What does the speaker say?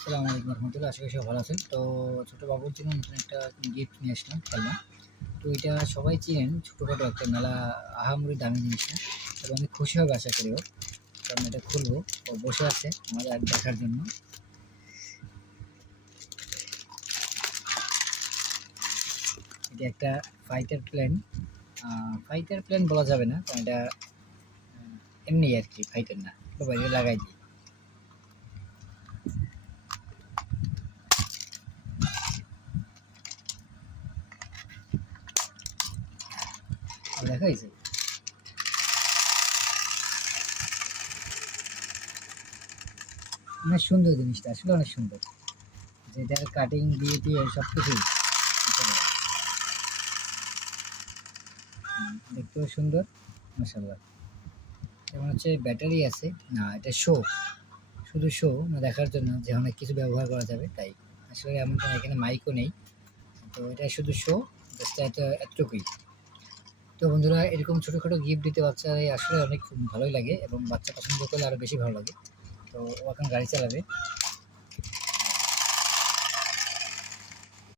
আসসালামু আলাইকুম রহমতুল্লাহ। আশা করি সবাই ভালো আছেন। তো ছোটো বাবুর জন্য নতুন একটা গিফট নিয়ে আসলাম, খেলনা। তো এটা সবাই চিনেন, ছোটোখাটো একটা মেলা, আহামরি দামি জিনিস না। তবে আমি খুশি হবে আশা করি ও, কারণ এটা খুলবো। ও বসে আছে আমাদের দেখার জন্য। এটা একটা ফাইটার প্লেন। ফাইটার প্লেন বলা যাবে না, কারণ এটা এমনি আর কি, ফাইটার না। তো বাইরে লাগাই দিই। দেখা হয়েছে, অনেক সুন্দর জিনিসটা, আসলে অনেক সুন্দর। যেটার কাটিং দিয়ে দিয়ে সব কিছুই দেখতেও সুন্দর, মাশাআল্লাহ। যেমন হচ্ছে ব্যাটারি আছে না, এটা শো, শুধু শো না, দেখার জন্য যে অনেক কিছু ব্যবহার করা যাবে তাই। আসলে এমনটা না, এখানে মাইকও নেই, তো এটা শুধু শো, জাস্ট এতটুকুই। তো বন্ধুরা, এরকম ছোটোখাটো গিফট দিতে বাচ্চারা আসলে অনেক ভালোই লাগে, এবং বাচ্চা পছন্দ করলে আরও বেশি ভালো লাগে। তো ও এখন গাড়ি চালাবে,